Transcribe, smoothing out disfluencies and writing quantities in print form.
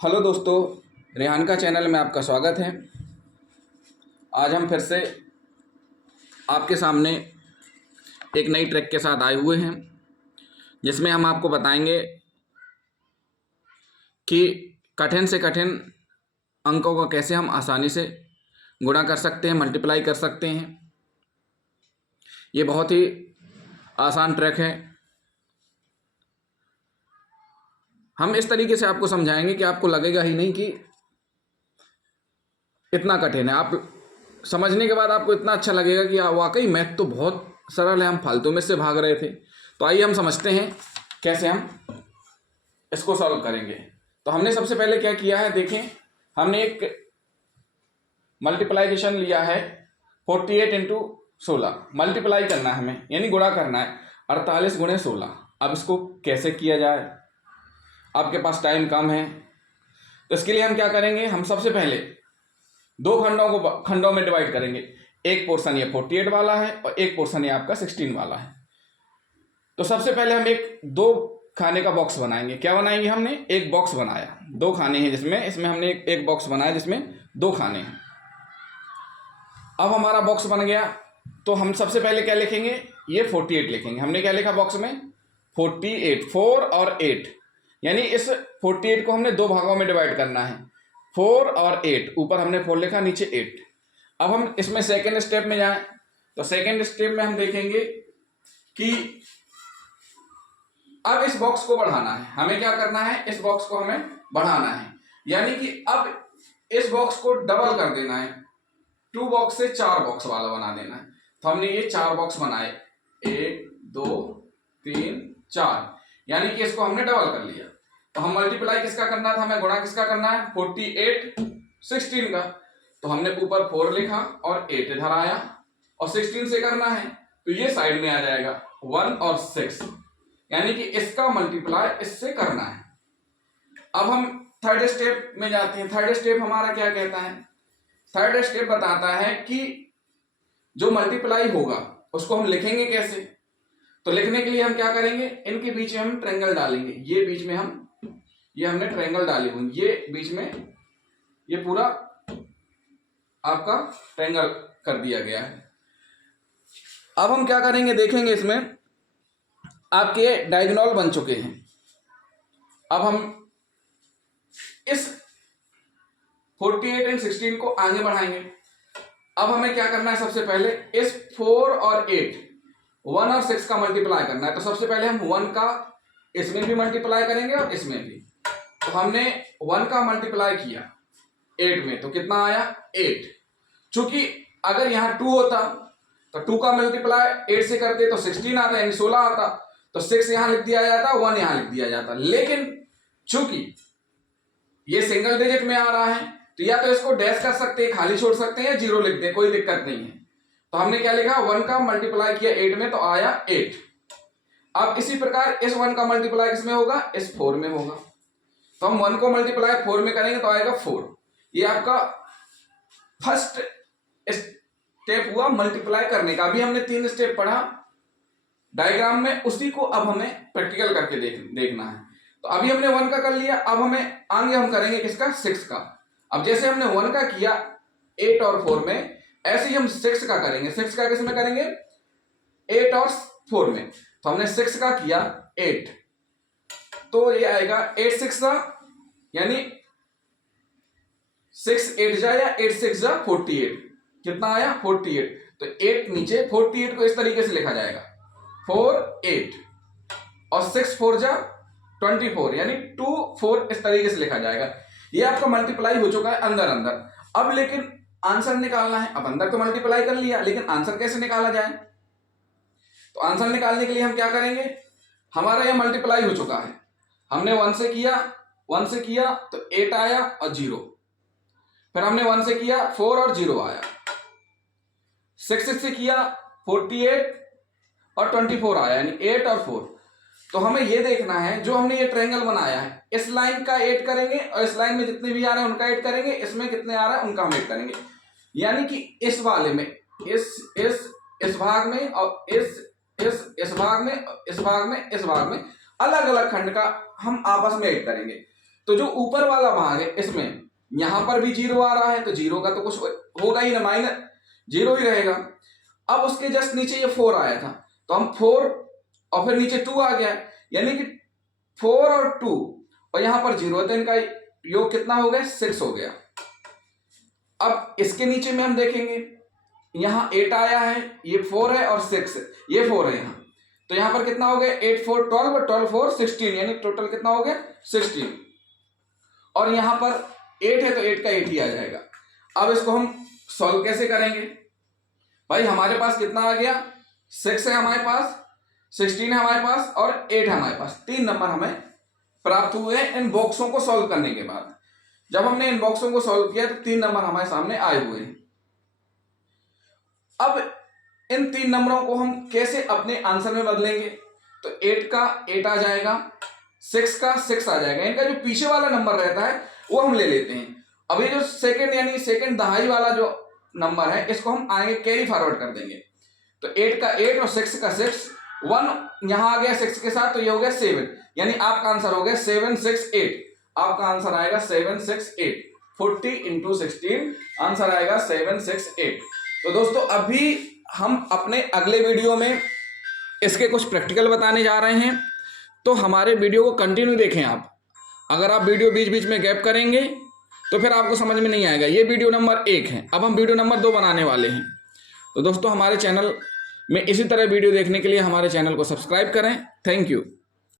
Hello दोस्तों, रेहान का channel में आपका स्वागत है। आज हम फिर से आपके सामने एक नई ट्रिक के साथ आए हुए हैं, जिसमें हम आपको बताएंगे कि कठिन से कठिन अंकों को कैसे हम आसानी से गुणा कर सकते हैं, मल्टीप्लाई कर सकते हैं। ये बहुत ही आसान ट्रिक है। हम इस तरीके से आपको समझाएंगे कि आपको लगेगा ही नहीं कि इतना कठिन है। आप समझने के बाद आपको इतना अच्छा लगेगा कि वाकई मैथ तो बहुत सरल है, हम फालतू में से भाग रहे थे। तो आइए हम समझते हैं कैसे हम इसको सॉल्व करेंगे। तो हमने सबसे पहले क्या किया है, देखें, हमने एक मल्टीप्लाइकेशन लिया है 48 इंटू 16। मल्टीप्लाई करना है हमें, यानी गुणा करना है 48 गुणे 16। अब इसको कैसे किया जाए, आपके पास टाइम कम है, तो इसके लिए हम क्या करेंगे, हम सबसे पहले दो खंडों में डिवाइड करेंगे। एक पोर्शन ये 48 वाला है और एक पोर्शन ये आपका 16 वाला है। तो सबसे पहले हम एक दो खाने का बॉक्स बनाएंगे। क्या बनाएंगे, हमने एक बॉक्स बनाया, दो खाने हैं जिसमें, इसमें हमने एक बॉक्स बनाया जिसमें दो खाने हैं। अब हमारा बॉक्स बन गया, तो हम सबसे पहले क्या लिखेंगे, ये 48 लिखेंगे। हमने क्या लिखा बॉक्स में, 48, 4 और 8, यानी इस 48 को हमने दो भागों में डिवाइड करना है, 4 और 8। ऊपर हमने 4 लिखा, नीचे 8। अब हम इसमें सेकेंड स्टेप में जाएं, तो सेकेंड स्टेप में हम देखेंगे कि अब इस बॉक्स को बढ़ाना है। हमें क्या करना है, इस बॉक्स को हमें बढ़ाना है, यानी कि अब इस बॉक्स को डबल कर देना है, 2 बॉक्स से 4 बॉक्स वाला बना देना है। तो हमने ये 4 बॉक्स बनाए, 1 2 3 4, यानी कि इसको हमने डबल कर लिया। तो हम मल्टीप्लाई किसका करना था, हमें गुणा किसका करना है, 48 16 का। तो हमने ऊपर 4 लिखा और 8 इधर आया, और 16 से करना है तो ये साइड में आ जाएगा 1 और 6, यानी कि इसका मल्टीप्लाई इससे करना है। अब हम थर्ड स्टेप में जाते हैं। थर्ड स्टेप हमारा क्या कहता है, थर्ड स्टेप बताता है कि जो मल्टीप्लाई होगा उसको हम लिखेंगे कैसे। तो लिखने के लिए हम क्या करेंगे, इनके बीच में हम ट्रायंगल डालेंगे। ये बीच में हम, ये हमने ट्रायंगल डाले हुए, ये बीच में ये पूरा आपका ट्रायंगल कर दिया गया है। अब हम क्या करेंगे, देखेंगे इसमें आपके डायगोनल बन चुके हैं। अब हम इस 48 और 16 को आगे बढ़ाएंगे। अब हमें क्या करना है, सबसे पहले इस 4 और 8, 1 और 6 का मल्टीप्लाई करना है। तो सबसे पहले हम 1 का इसमें भी मल्टीप्लाई करेंगे और इसमें भी। तो हमने 1 का मल्टीप्लाई किया 8 में, तो कितना आया 8। चूंकि अगर यहां 2 होता तो 2 का मल्टीप्लाई 8 से करते तो 16 आता, यानी 16 आता, तो 6 यहां लिख दिया जाता, 1 यहां लिख दिया जाता। लेकिन चूंकि ये सिंगल डिजिट में आ रहा है, तो या तो इसको डैश कर सकते हैं, खाली छोड़ सकते हैं, या 0 लिख दें, कोई दिक्कत नहीं है। तो हमने क्या लिखा, 1 का मल्टीप्लाई किया 8 में, तो आया 8। अब इसी प्रकार इस 1 का मल्टीप्लाई किसमें होगा, इस 4 में होगा। तो हम 1 को मल्टीप्लाई 4 में करेंगे तो आएगा 4। ये आपका फर्स्ट स्टेप हुआ मल्टीप्लाई करने का। अभी हमने 3 स्टेप पढ़ा डायग्राम में, उसी को अब हमें प्रैक्टिकल करके देखना है। तो अभी हमने 1 का कर लिया, अब हमें आगे हम करेंगे किसका, 6 का। अब जैसे हमने 1 का किया 8 और 4 में, ऐसे ही हम 6 का करेंगे। 6 का किसमें करेंगे, 8 और 4 में। तो हमने 6 का किया 8, तो ये आएगा 8 6 जा, यानी 6 8 जा, या 8 6 जा 48। कितना आया 48। तो 8 नीचे, 48 को इस तरीके से लिखा जाएगा 4 8, और 6 4 जा 24, यानी 2 4 इस तरीके से लिखा जाएगा। ये आपका मल्टीप्लाई हो चुका है अंदर अंदर। अब लेकिन आंसर निकालना है। अब अंदर तो मल्टीप्लाई कर लिया, लेकिन आंसर कैसे निकाला जाए। तो आंसर निकालने के लिए हम क्या करेंगे, हमारा यह मल्टीप्लाई हो चुका है, हमने 1 से किया तो 8 आया और 0। फिर हमने 1 से किया 4 और 0 आया। 6 से किया 48 और 24 आया, यानी 8 और 4। तो हमें यह देखना है, जो हमने ये ट्रायंगल बनाया है, इस लाइन का 8 करेंगे, और इस लाइन में जितने भी आ रहे हैं उनका 8 करेंगे, इसमें कितने आ रहा है उनका हम 8 करेंगे। यानी कि इस वाले में, इस भाग में, और इस भाग में, इस भाग में, इस भाग में, अलग अलग खंड का हम आपस में 8 करेंगे। तो जो ऊपर वाला भाग है इसमें यहां पर भी 0 आ रहा है, तो 0 का तो कुछ होगा ही ना, माइनस 0 ही रहेगा। अब उसके जस्ट नीचे ये 4 आया था, तो हम 4 और फिर नीचे 2 आ गया, यानी कि 4 और 2 और यहां पर 0 है, तो इनका योग कितना हो गया, 6 हो गया। अब इसके नीचे में हम देखेंगे यहां 8 आया है, ये 4 है और 6 ये 4 है यहां, तो यहां पर कितना हो गया, 8 4 12 और 12 4 16, यानी टोटल कितना हो गया 16। और यहां पर 8 है तो 8 का 8 ही आ जाएगा। अब इसको हम सॉल्व कैसे करेंगे भाई, हमारे पास कितना आ गया, 6 है हमारे पास, 16 है हमारे पास और 8 है हमारे पास। 3 नंबर हमें प्राप्त हुए इन बॉक्सों को सॉल्व करने के बाद। जब हमने इन बॉक्सों को सॉल्व किया तो 3 नंबर हमारे सामने आए हुए हैं। अब इन 3 नंबरों को हम कैसे अपने आंसर में बदलेंगे, तो 8 का 8 आ जाएगा, 6 का 6 आ जाएगा, इनका जो पीछे वाला नंबर रहता है वो हम ले लेते हैं। अब ये जो सेकंड यानी सेकंड दहाई वाला जो नंबर है इसको हम आगे कैरी फॉरवर्ड कर देंगे, तो 8 का 8 और 6 का 6, 1 यहां आ गया 6 के साथ, तो ये हो गया 7, यानी आपका आंसर हो गया 7 6 8। आपका आंसर आएगा 7 6 8, 40 × 16 आंसर आएगा 7 6 8। तो दोस्तों अभी हम अपने अगले वीडियो में इसके कुछ प्रैक्टिकल बताने जा रहे हैं, तो हमारे वीडियो को कंटिन्यू देखें आप। अगर आप वीडियो बीच बीच में गैप करेंगे तो फिर आपको समझ में नहीं आएगा। ये वीडियो नंबर 1 है, अब हम वीडियो नंबर 2 बनाने वाले हैं। तो दोस्तों हमारे चैनल में इसी तरह वीडियो देखने के लिए हमारे चैनल को सब्सक्राइब करें। Thank you.